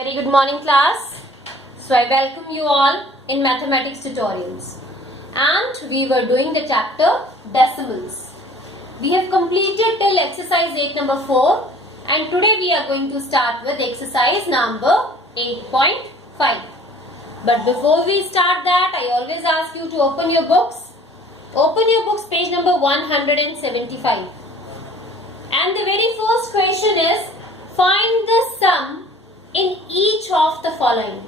Very good morning class. So I welcome you all in mathematics tutorials. And we were doing the chapter decimals. We have completed till exercise 8 number 4 and today we are going to start with exercise number 8.5. But before we start that, I always ask you to open your books. Open your books page number 175. And the very first question is, find the sum in each of the following.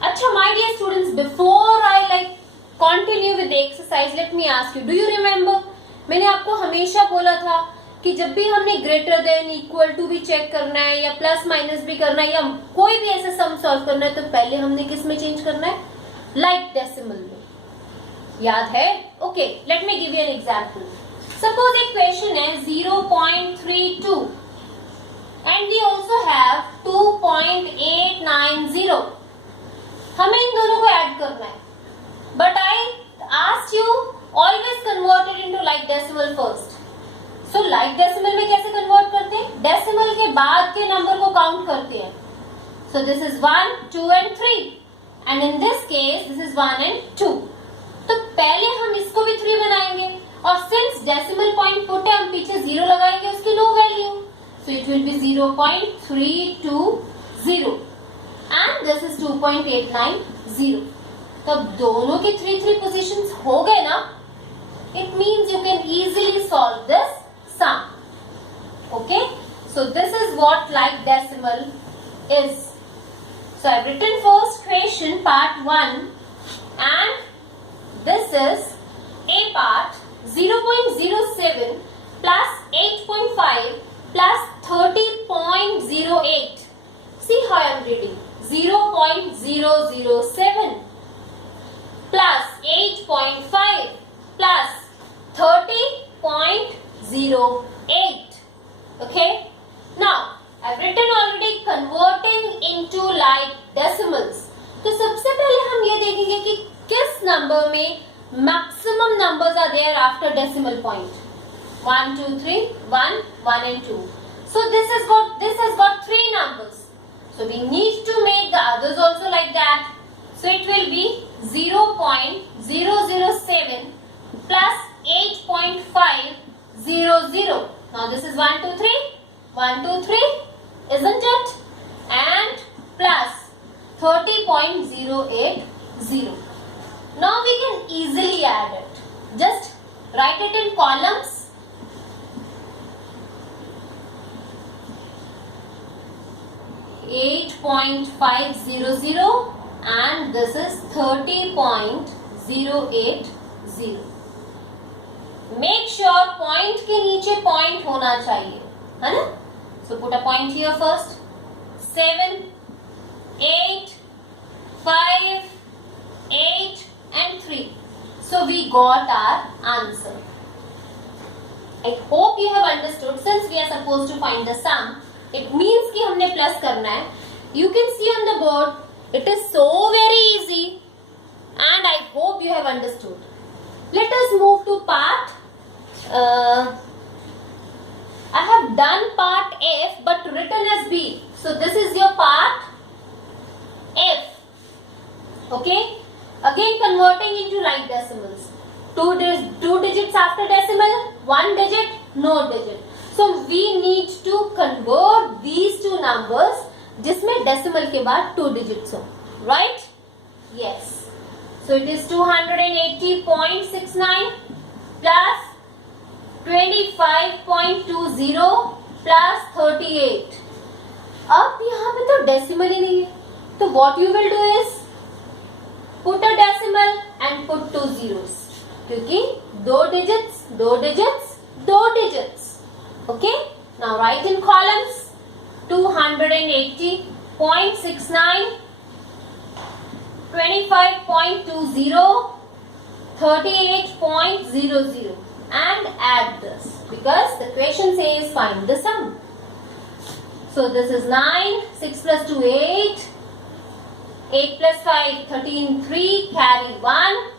Acha, my dear students, before I continue with the exercise, let me ask you, do you remember? मैंने आपको हमेशा बोला था कि जब भी हमने greater than equal to भी चेक करना है या प्लस माइनस भी करना है या कोई भी ऐसे सम सॉल्व करना है तो पहले हमने किस में चेंज करना है? लाइक डेसिमल में. याद है? Okay, let me give you an example. Suppose एक क्वेश्चन है 0.32 and we also have 2.890. हमें इन दोनों को ऐड करना है. But I asked you always convert it into like decimal first. So like decimal में कैसे convert करते हैं? Decimal के बाद के नंबर को काउंट करते हैं. So this is 1, 2 and 3. And in this case this is 1 and 2. तो पहले हम इसको भी 3 बनाएंगे और since decimal point put है हम पीछे 0 लगाएंगे उसकी no value. So it will be 0.320 and this is 2.890. तो दोनों के 3 positions हो गए ना? It means you can easily solve this sum. Okay? So this is what like decimal is. So I've written first question part 1 and this is A part 0.07 plus 8.5 plus 30.08. See how I am reading. 0.007 plus 8.5 plus 30.08. Okay. Now I've written already converting into like decimals. तो सबसे पहले हम ये देखेंगे कि किस number में maximum numbers are there after decimal point. 1, 2, 3, 1, 1 and 2. So this has got 3 numbers. So we need to make the others also like that. So it will be 0.007 plus 8.500. Now this is 1, 2, 3. 1, 2, 3, isn't it? And plus 30.080. Now we can easily add it. Just write it in columns. 8.500 and this is 30.080. Make sure point के नीचे point होना चाहिए, है ना? So put a point here first. 7, 8, 5, 8 and 3. So we got our answer. I hope you have understood. Since we are supposed to find the sum, it means कि हमने plus करना है. You can see on the board. It is so very easy, and I hope you have understood. Let us move to part. I have done part F, but written as B. So this is your part F. Okay. Again converting into like decimals. Two digits after decimal, 1 digit, no digit. So we need to convert these two numbers जिसमें decimal के बाद 2 digits हो, right? Yes. So it is 280.69 plus 25.20 plus 38. अब यहाँ पे तो decimal ही नहीं है, तो what you will do is put a decimal and put 2 zeros. क्योंकि 2 digits, 2 digits, 2 digits. Okay? Now write in columns 280.69, 25.20, 38.00 and add this because the question says find the sum. So this is 9, 6 plus 2, 8, 8 plus 5, 13, 3, carry 1,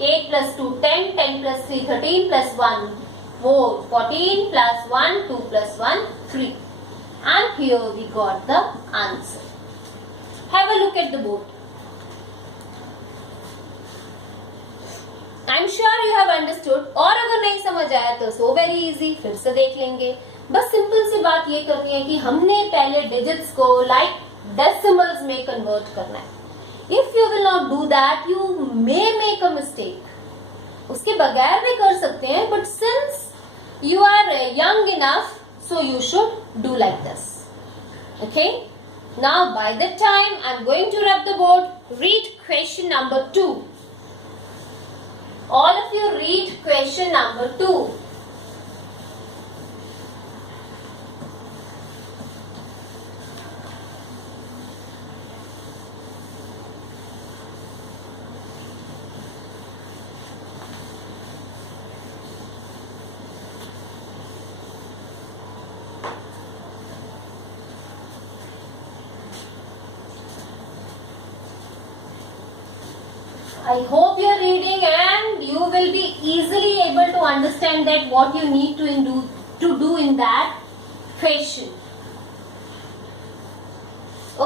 8 plus 2, 10, 10 plus 3, 13 plus 1, 4, 14 plus 1, 2 plus 1, 3. and here we got the answer. Have a look at the board. I'm sure you have understood. और अगर नहीं समझ आया तो so very easy, फिर से देख लेंगे. बस सिंपल सी बात ये करनी है कि हमने पहले डिजिट्स को लाइक डेसिमल्स में कन्वर्ट करना है. If you will not do that, you may make a mistake. उसके बगैर भी कर सकते हैं, but since you are young enough, so you should do like this. Okay? Now by that time, I'm going to rub the board. Read question number 2. All of you read question number 2. I hope you are reading and you will be easily able to understand that what you need to do in that question.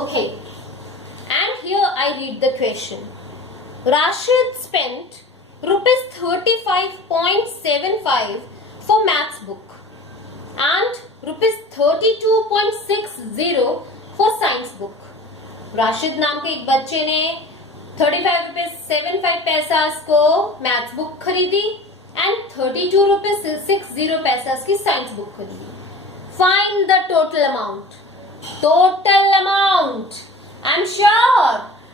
Okay. And here I read the question. Rashid spent rupees 35.75 for maths book and rupees 32.60 for science book. Rashid नाम के एक बच्चे ने 35 rupees 75 पैसा को maths book खरीदी and 32 rupees 60 पैसा की साइंस बुक खरीदी. Find the total amount. Total amount, I am sure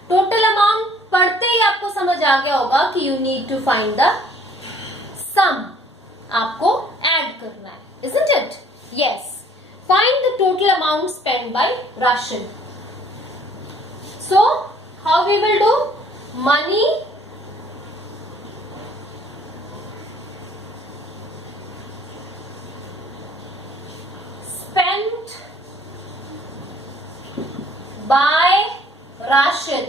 total amount पढ़ते ही आपको समझ आ गया होगा कि you need to find the sum. आपको ऐड करना है, isn't it? Yes. Find the total amount spent by Rashid. So how we will do? Money spent by Rashid.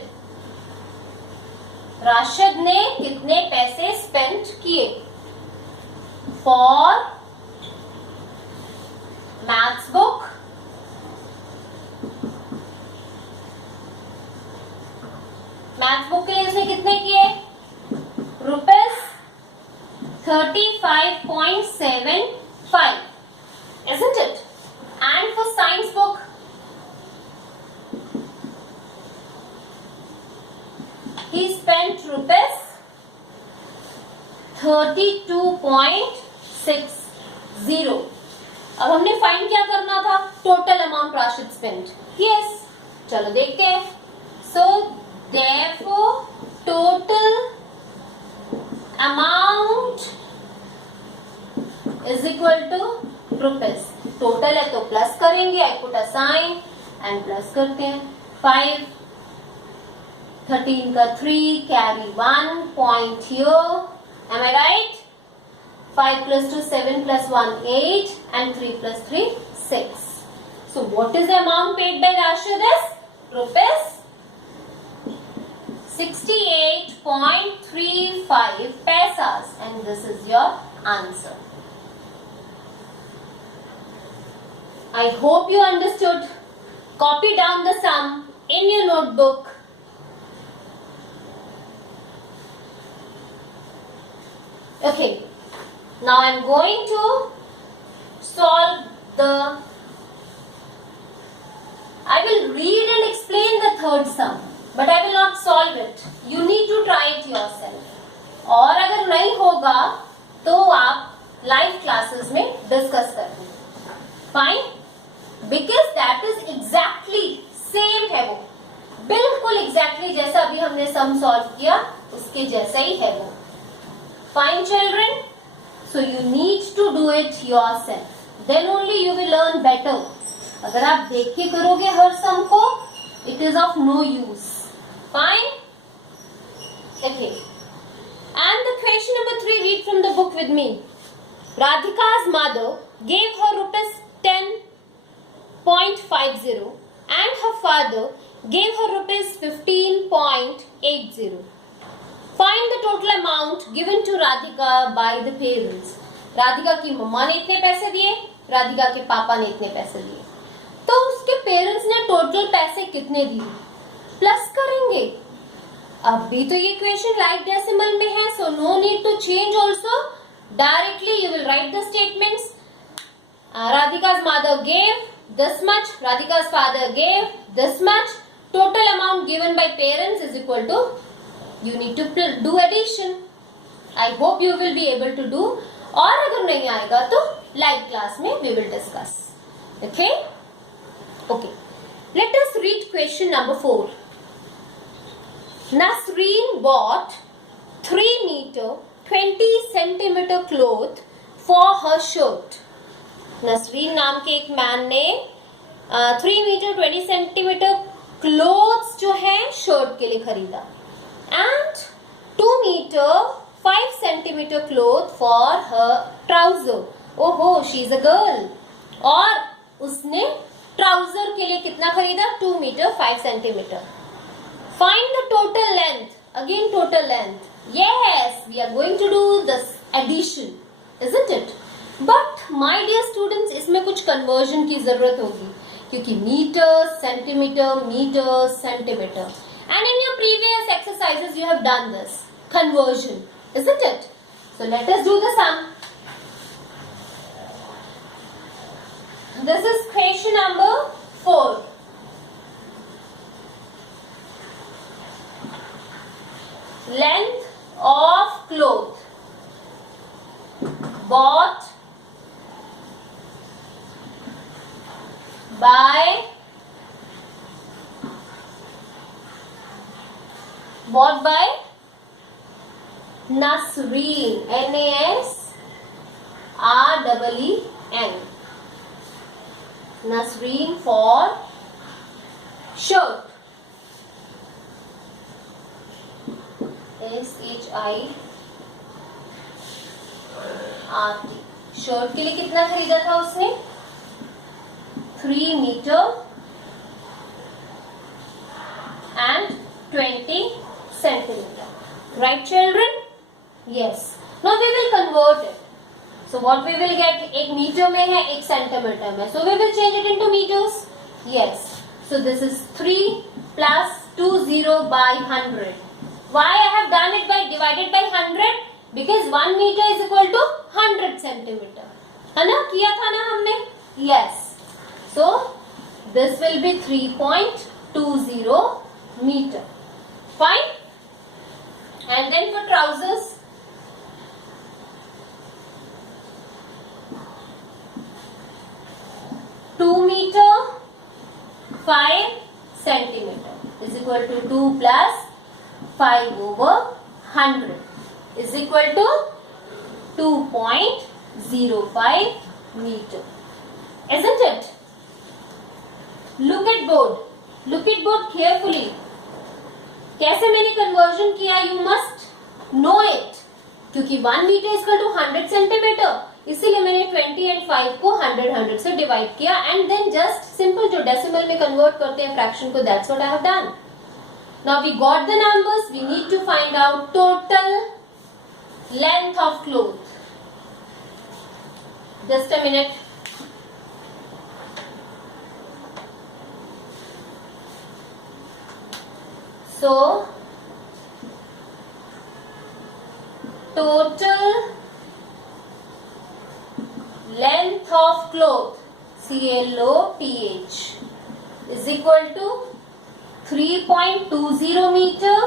Rashid ने कितने पैसे स्पेंड किए for maths book, maths book के लिए उसने कितने किए rupees 35.75, isn't it? And for science book he spent rupees 32.60. अब हमने फाइंड क्या करना था? Total amount Rashid spend. Yes, चलो देखते हैं. सो therefore total amount is equal to rupees. Total है तो प्लस करेंगे. I put a sign and plus करते हैं. 5 13 का 3 carry 1 point here. Am I right? 5 plus 2 7 plus 1 8 and 3 plus 3 6. So what is the amount paid by Rashid is rupees 68.35 paisas, and this is your answer. I hope you understood. Copy down the sum in your notebook. Okay, now I am going to solve the. I will read and explain the third sum, but I will not solve it. You need to try it yourself. और अगर नहीं होगा तो आप live classes में discuss कर लें. Fine, because that is exactly same है. वो बिल्कुल एग्जैक्टली जैसा अभी हमने सम सॉल्व किया उसके जैसा ही है वो. Fine children, so you need to do it yourself. Then only you will learn better. अगर आप देख के करोगे हर सम को, it is of no use. Fine? Okay. And the question number 3, read from the book with me. Radhika's mother gave her rupees 10.50 and her father gave her rupees 15.80. Find the total amount given to Radhika by the parents. Radhika की मम्मा ने इतने पैसे दिए, राधिका के पापा ने इतने पैसे दिए. तो उसके पेरेंट्स ने टोटल पैसे कितने दिए, प्लस करेंगे। अब भी तो ये क्वेश्चन राइट डेसिमल में है, so no need to change also, directly you will write the statements. Radhika's mother gave this much, Radhika's father gave this much, total amount given by parents is equal to, you need to do addition. I hope you will be able to do, और अगर नहीं आएगा तो live class में we will discuss. Okay? Okay. Let us read question number 4. Nasreen bought 3 meter 20 centimeter cloth for her shirt. Nasreen नाम के एक man ने 3 मीटर 20 सेंटीमीटर क्लोथ्स जो है शर्ट के लिए खरीदा, and 2 metre 5 centimetre cloth for her trouser. ओहो, शी इज अ गर्ल. और उसने ट्राउजर के लिए कितना खरीदा, 2 metre 5 centimetre. Find the total length. Again total length. Yes, we are going to do this addition, isn't it? But my dear students, इसमें कुछ conversion की जरूरत होगी, क्योंकि metre centimetre centimetre, and in your previous exercises you have done this conversion, isn't it? So let us do the sum. This is question number 4. Length of cloth bought by Nasreen, Nasreen, Nasreen for shirt, SHIRT. Shirt के लिए कितना खरीदा था उसने, 3 metre and 20 centimeter. Right children? Yes. Now we will convert it. So what we will get, एक metre में है, एक सेंटीमीटर में. So we will change it into meters. Yes. So this is 3 plus 20 by 100. Why I have done it by divided by 100? Because 1 meter is equal to 100 centimeter. है ना, किया था ना हमने? Yes. So this will be 3.20 meter. Fine. And then for trousers, meter 5 centimeter is equal to 2 plus 5 over 100 is equal to 2.05 meter. Isn't it? Look at board carefully. कैसे मैंने conversion किया, you must know it, क्योंकि 1 metre is equal to 100 centimetre, इसीलिए मैंने 20 and 5 को 100 से divide किया, and then just simple जो डेसिमल में कन्वर्ट करते हैं फ्रैक्शन को, that's what I have done. Now we got the numbers, we need to find out total length of cloth. Just a minute. So total length of cloth, CLOTH, is equal to 3.20 meter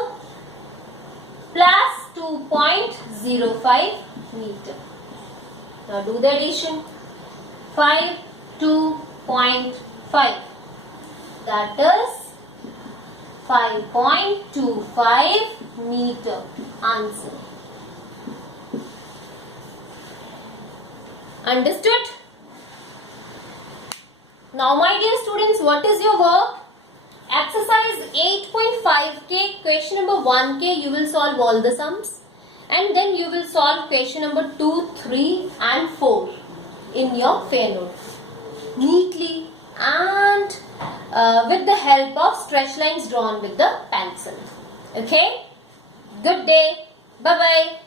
plus 2.05 meter. Now do the addition. 5, 2.5. That is 5.25 meter. Answer. Understood? Now my dear students, what is your work? Exercise 8.5K, question number 1K, you will solve all the sums, and then you will solve question number 2, 3 and 4 in your fair note neatly and with the help of stretch lines drawn with the pencil. Okay? Good day. Bye-bye.